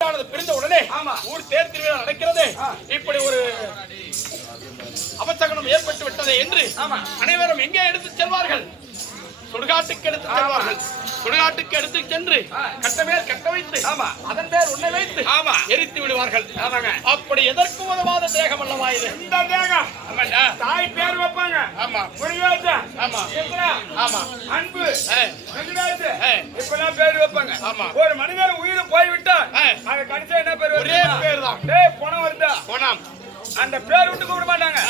ஆனது பிரிந்த உடனே ஆமா. ஊர் தேர் திருவிழா நடக்கிறது. இப்படி ஒரு அபசகனம் ஏற்பட்டு விட்டது என்று. அனைவரும் எங்கே எடுத்து செல்வார்கள் சுடுகாட்டுக்கு எடுத்து செல்வார்கள் சுடுகாட்டுக்கு எடுத்து சென்று ஆ. கட்ட மேல் கட்ட வைத்து ஆமா. அதன் பேர் உன்னை வைத்து ஆமா. எரித்து விடுவார்கள். அப்படி எதற்கு உதவாத தேகம் அல்லவா இது இந்த தேகம் தாய் பேர் வைப்பாங்க ஆமா ஆமா ஆமா அன்பு. இப்பெல்லாம் பேர் வைப்பாங்க ஆமா. ஒரு மனிதர் உயிர் போய்விட்டா ஏ. அது கடைசியா என்ன பேர் ஒரே வைப்பாங்க? பேர்தான். டேய் பணம் வருதா? போனாம் அந்த பேர் விட்டு கூப்பிட மாட்டாங்க.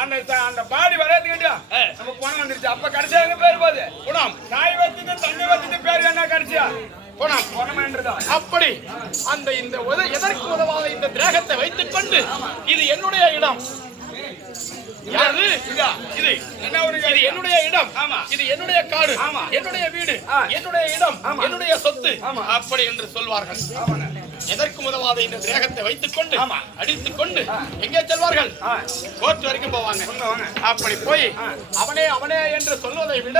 அந்த அந்த பாடி வரையத்துக்கிட்டா. நம்ம பணம் வந்துருச்சு. அப்ப கடைசியா எங்க பேர் போகுது? போனாம் தாய் வச்சுட்டு தண்ணி வச்சுட்டு பேர் என்ன கடைசியா? பணம். அப்படி அந்த இந்த எதற்கு உதவாத இந்த திரேகத்தை வைத்துக் கொண்டு இது என்னுடைய இடம் யாரு இதா. இது என்ன ஒரு இது என்னுடைய இடம் ஆமா. இது என்னுடைய காடு ஆமா. என்னுடைய வீடு ஆ. என்னுடைய இடம் ஆமா. என்னுடைய சொத்து ஆமா. அப்படி என்று சொல்வார்கள் ஆமாண்ணே. எதற்கு உதவாத இந்த திரேகத்தை வைத்துக் கொண்டு. அடித்துக் கொண்டு. எங்கே செல்வார்கள். கோர்ட் வரைக்கும் போவாங்க வாங்க, வாங்க. அப்படி போய். அவனே அவனே என்று சொல்வதை விட.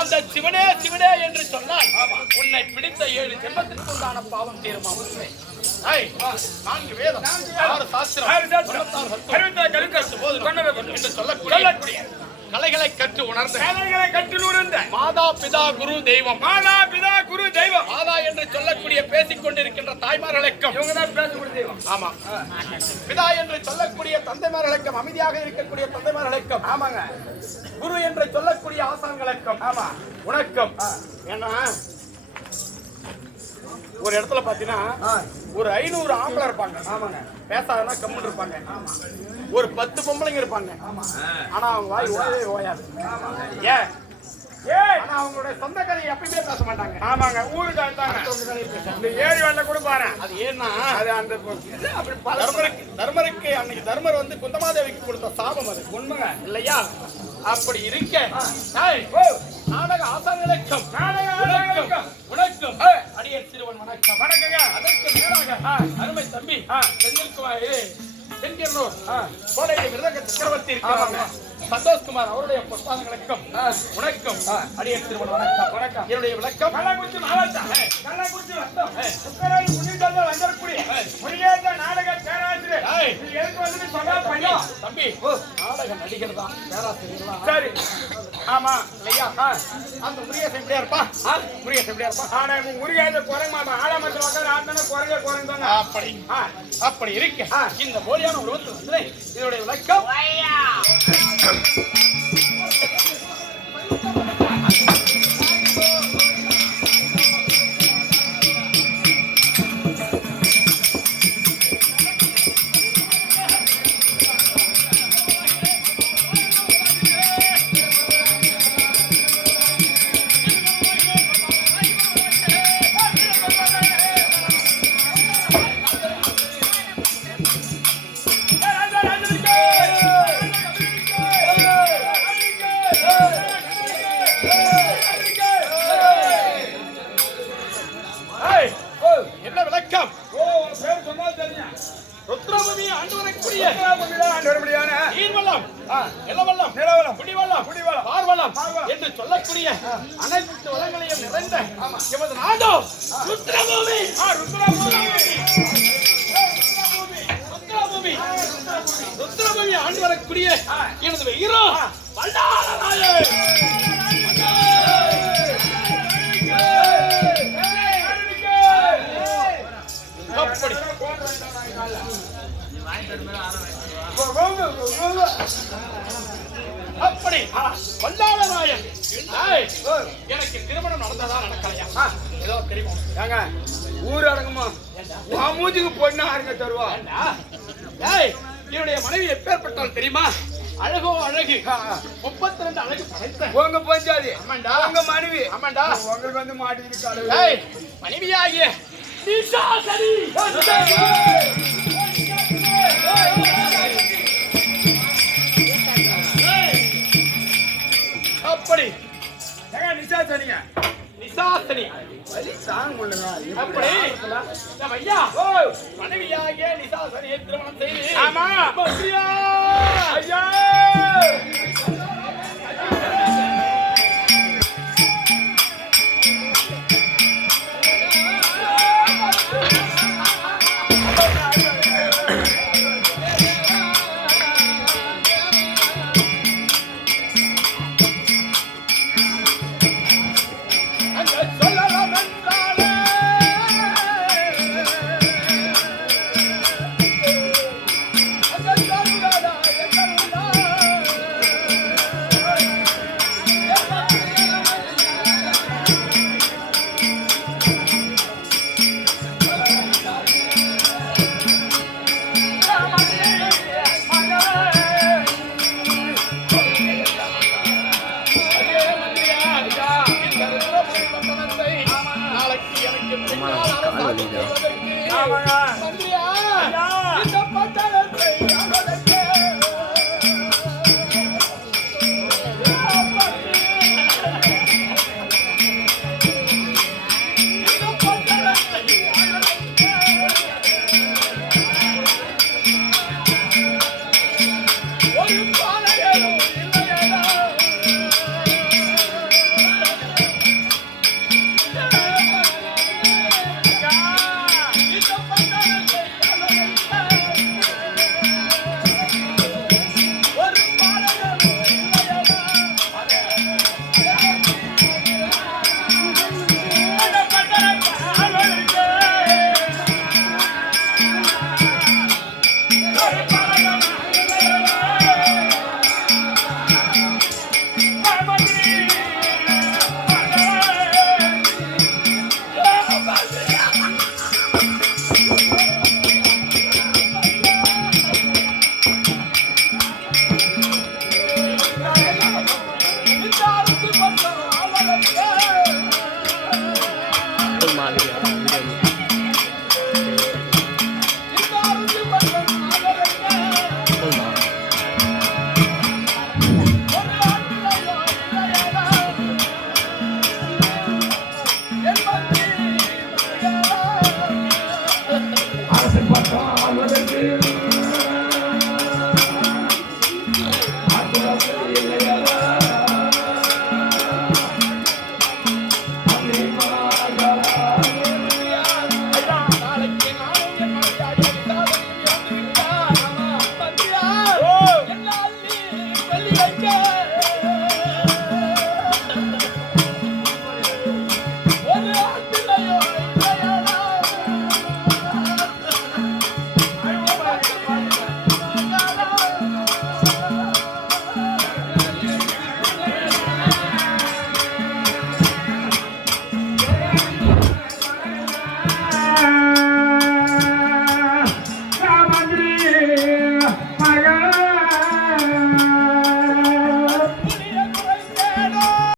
அந்த சிவனே சிவனே என்று சொன்னால் உன்னை பிடித்த ஏழு ஜென்மத்திற்கு உண்டான பாவம் தீருமா ஐய், நான்கு வேதம் ஆறு சாஸ்திரம் ஆறு சாஸ்திரம். தொண்ணூத்தாறு தத்துவம், அறுபத்தாறு கருக்கருத்து போதும் கொண்டவை கொண்டு. என்று சொல்லக்கூடிய. கலைகளை கற்று உணர்ந்த வேலைகளை கற்று நுழைந்த மாதா பிதா குரு தெய்வம். மாதா பிதா குரு தெய்வம். மாதா என்று சொல்லக்கூடிய பேசிக் கொண்டிருக்கின்ற தாய்மார்களுக்கும் இவங்க தான் பேசக்கூடிய தெய்வம். ஆமா. பிதா என்று சொல்லக்கூடிய தந்தைமார்களுக்கும் அமைதியாக இருக்கக்கூடிய தந்தைமார்களுக்கும் ஆமாங்க. குரு என்று சொல்லக்கூடிய ஆசான்களுக்கும் ஆமா. உனக்கும். ஏன்னா ஒரு இடத்துல பாத்தீங்கன்னா. ஒரு ஐநூறு ஆம்பளை இருப்பாங்க. ஆமாங்க. பேசாதனா கம்முன்னு இருப்பாங்க. ஒரு பத்து பொம்பளைங்க இருப்பாங்க. ஆனா அவங்க வாய் ஓயவே ஓயாது. ஏன் ஆனா அவங்களுடைய சொந்த கதையை எப்பயுமே பேச மாட்டாங்க. ஆமாங்க ஊருக்கு பேச. இந்த ஏரி வெள்ள கூட பாரு. அது ஏன்னா? அது அந்த அப்படி தர்மருக்கு தர்மருக்கு அன்னைக்கு தர்மர் வந்து குந்தமாதேவிக்கு கொடுத்த சாபம் அது. உண்மைங்க. இல்லையா? அப்படி இருக்க. நாடக ஆசான்களுக்கும் நாடக உனக்கும் ஆசான்களுக்கும். உனக்கும் ஏய். அடியர் சிறுவன் வணக்கம் வணக்கங்க அதற்கு மேலாக அருமை தம்பி ஆ. செந்தில்குமார் இது செந்தியனூர் ஆ. கோடையை மிருதங்க சக்கரவர்த்தி இருக்கிறாங்க சந்தோஷ்குமார் அவருடைய பொற்பாதங்களுக்கும் ஆ. உனக்கும் ஆ. அடியர் திருமணம் வணக்கம் வணக்கம். என்னுடைய விளக்கம் கள்ளக்குறிச்சி மாவட்டம் கள்ளக்குறிச்சி வந்திருக்கூடிய முருகேச தம்பி. நாடக நடிகர் தான் பேராசிரியர் சரி. ஆமா இல்லையா? அந்த முருகேசன் எப்படியா இருப்பா? முருகேசன் எப்படியா இருப்பா? ஆனா இவங்க முருகேச குரங்கு மாட்டோம் ஆலாமரத்தில் உட்காந்து ஆட்டினா குரங்க குரங்குதாங்க அப்படி. ஆ. அப்படி இருக்க. இந்த போலியான உருவத்தில் வந்து இதனுடைய விளக்கம் குடிவளம், பார்வளம் பார்வளம். என்று சொல்லக்கூடிய அனைத்து வளங்களையும் நிறைந்த எமது நாடோ. ருத்ரபூமி. ருத்ரபூமி. ருத்ரபூமி. ஆண்டு வரக்கூடிய எனது ஹீரோ வல்லார நாயர் அப்படி. அப்படி. நாயர் ஏய், எனக்கு திருமணம் நடந்ததா நடக்கலையா? ஏதோ தெரியுமா? ஏங்க ஊர் அடங்குமா மூஞ்சுக்கு பொண்ணு ஆருங்க தருவா? ஏய் என்னுடைய மனைவி எப்பேற்பட்டால் தெரியுமா? அழகோ அழகு. முப்பத்தி ரெண்டு அழகு படைத்த. உங்க பஞ்சாதி. ஆமாண்டா. உங்க மனைவி. ஆமாண்டா. உங்களுக்கு வந்து கடவுள் ஏய் மனைவியாகிய நிஷாசரி. அப்படி ஏங்க நிஷா சொன்னீங்க நிசாசனி வலி தாங்க முடியலங்க அப்படி நம்ம ஐயா ஓ! மனைவியாகிய நிசாசனியை திருமணம் செய்து ஆமா. ஐயா! 一个人